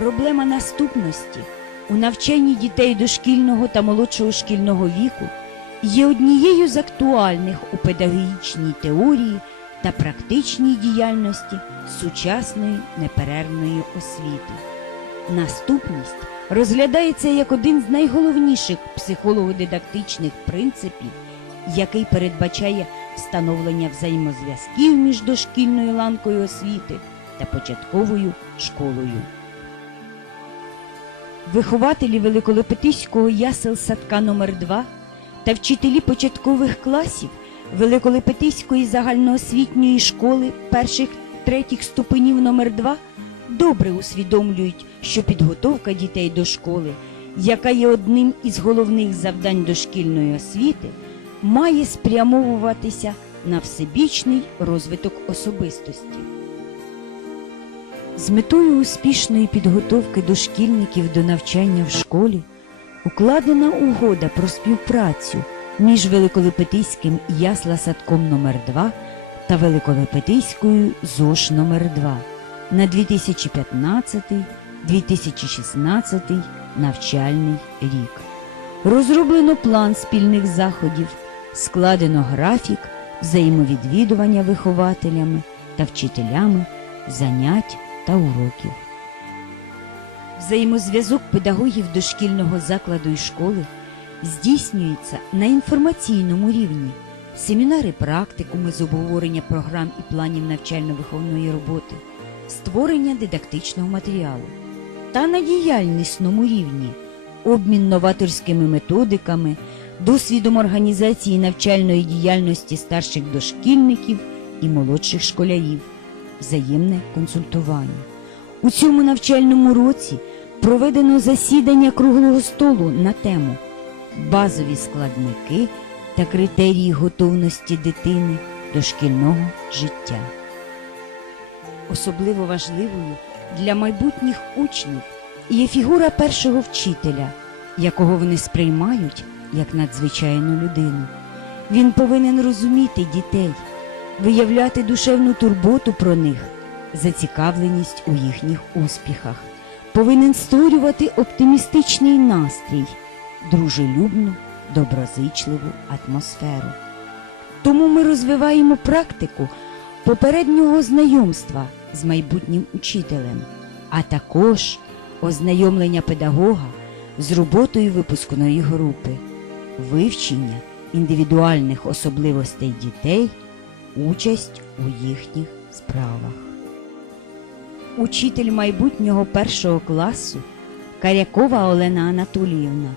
Проблема наступності у навчанні дітей дошкільного та молодшого шкільного віку є однією з актуальних у педагогічній теорії та практичній діяльності сучасної неперервної освіти. Наступність розглядається як один з найголовніших психолого-дидактичних принципів, який передбачає встановлення взаємозв'язків між дошкільною ланкою освіти та початковою школою. Вихователі Великолепетиського ясел садка номер 2 та вчителі початкових класів Великолепетиської загальноосвітньої школи перших третіх ступенів номер 2 добре усвідомлюють, що підготовка дітей до школи, яка є одним із головних завдань дошкільної освіти, має спрямовуватися на всебічний розвиток особистості. З метою успішної підготовки дошкільників до навчання в школі укладена угода про співпрацю між Великолепетиським ясла садком номер 2 та Великолепетиською ЗОШ номер 2 на 2015-2016 навчальний рік. Розроблено план спільних заходів, складено графік взаємовідвідування вихователями та вчителями занять та уроків. Взаємозв'язок педагогів дошкільного закладу і школи здійснюється на інформаційному рівні. Семінари практикуми з обговорення програм і планів навчально-виховної роботи, створення дидактичного матеріалу та на діяльнісному рівні обмін новаторськими методиками, досвідом організації навчальної діяльності старших дошкільників і молодших школярів, взаємне консультування. У цьому навчальному році проведено засідання круглого столу на тему базові складники та критерії готовності дитини до шкільного життя. Особливо важливою для майбутніх учнів є фігура першого вчителя, якого вони сприймають як надзвичайну людину. Він повинен розуміти дітей, виявляти душевну турботу про них, зацікавленість у їхніх успіхах, повинен створювати оптимістичний настрій, дружелюбну, доброзичливу атмосферу. Тому ми розвиваємо практику попереднього знайомства з майбутнім учителем, а також ознайомлення педагога з роботою випускної групи, вивчення індивідуальних особливостей дітей, участь у їхніх справах. Учитель майбутнього першого класу Карякова Олена Анатоліївна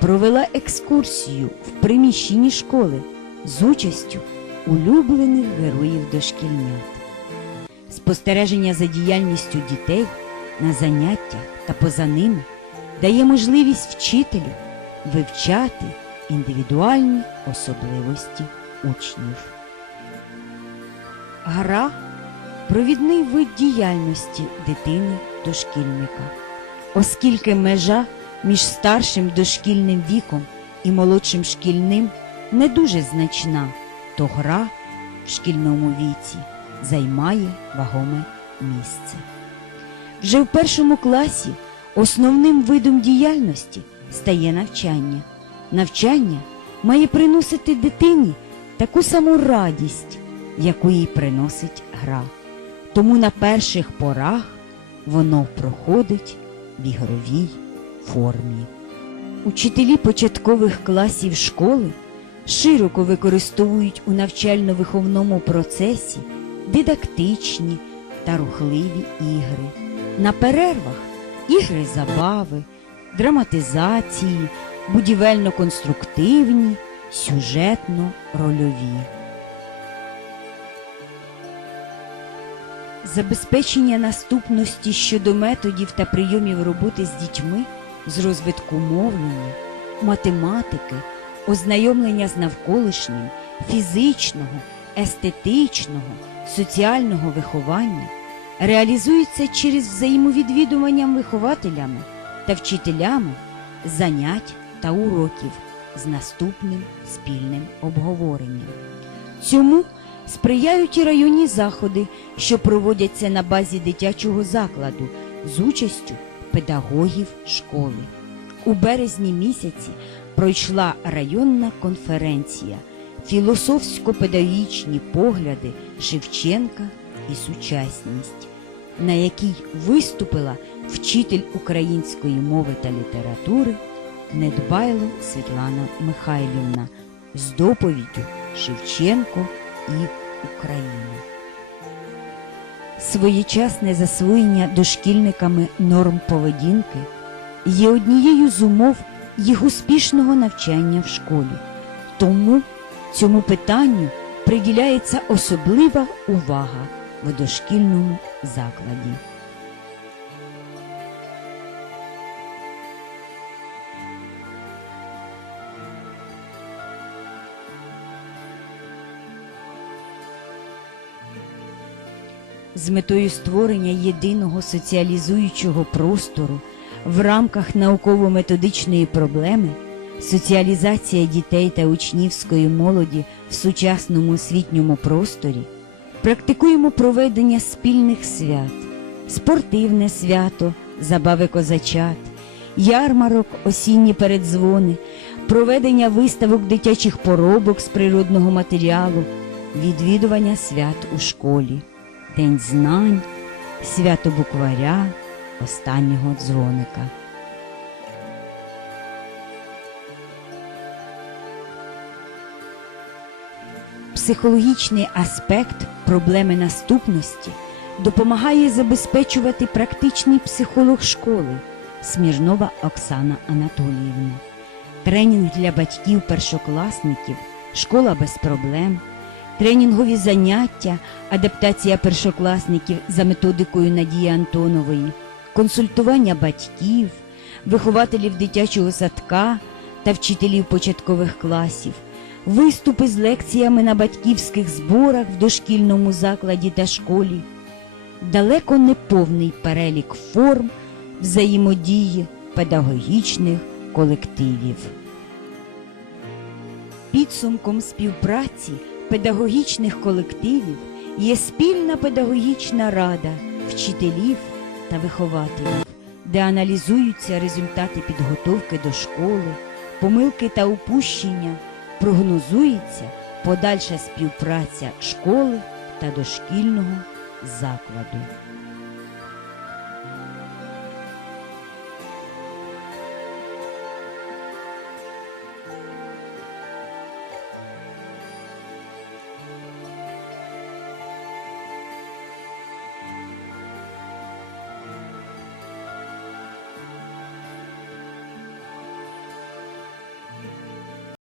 провела екскурсію в приміщенні школи з участю улюблених героїв дошкільнят. Спостереження за діяльністю дітей на заняттях та поза ними дає можливість вчителю вивчати індивідуальні особливості учнів. Гра провідний вид діяльності дитини дошкільника, оскільки межа між старшим дошкільним віком і молодшим шкільним не дуже значна, то гра в шкільному віці займає вагоме місце. Вже в першому класі основним видом діяльності стає навчання. Навчання має приносити дитині таку саму радість, яку їй приносить гра. Тому на перших порах воно проходить в ігровій формі. Учителі початкових класів школи широко використовують у навчально-виховному процесі дидактичні та рухливі ігри. На перервах ігри забави, драматизації, будівельно-конструктивні, сюжетно-рольові. Забезпечення наступності щодо методів та прийомів роботи з дітьми з розвитку мовлення, математики, ознайомлення з навколишнім, фізичного, естетичного, соціального виховання реалізується через взаємовідвідування вихователями та вчителями занять та уроків з наступним спільним обговоренням. Цьому сприяють і районні заходи, що проводяться на базі дитячого закладу з участю педагогів школи. У березні місяці пройшла районна конференція Філософсько-педагогічні погляди Шевченка і сучасність, на якій виступила вчитель української мови та літератури Недбайло Світлана Михайлівна з доповіддю Шевченко і Україна. Своєчасне засвоєння дошкільниками норм поведінки є однією з умов їх успішного навчання в школі. Тому цьому питанню приділяється особлива увага в дошкільному закладі. З метою створення єдиного соціалізуючого простору в рамках науково-методичної проблеми соціалізація дітей та учнівської молоді в сучасному освітньому просторі практикуємо проведення спільних свят, спортивне свято, забави козачат, ярмарок, осінні передзвони, проведення виставок дитячих поробок з природного матеріалу, відвідування свят у школі. День знань, свято букваря, останнього дзвоника. Психологічний аспект проблеми наступності допомагає забезпечувати практичний психолог школи Смірнова Оксана Анатоліївна. Тренінг для батьків першокласників, школа без проблем, тренінгові заняття, адаптація першокласників за методикою Надії Антонової, консультування батьків, вихователів дитячого садка та вчителів початкових класів, виступи з лекціями на батьківських зборах в дошкільному закладі та школі, далеко не повний перелік форм взаємодії педагогічних колективів. Підсумком співпраці педагогічних колективів є спільна педагогічна рада вчителів та вихователів, де аналізуються результати підготовки до школи, помилки та упущення, прогнозується подальша співпраця школи та дошкільного закладу.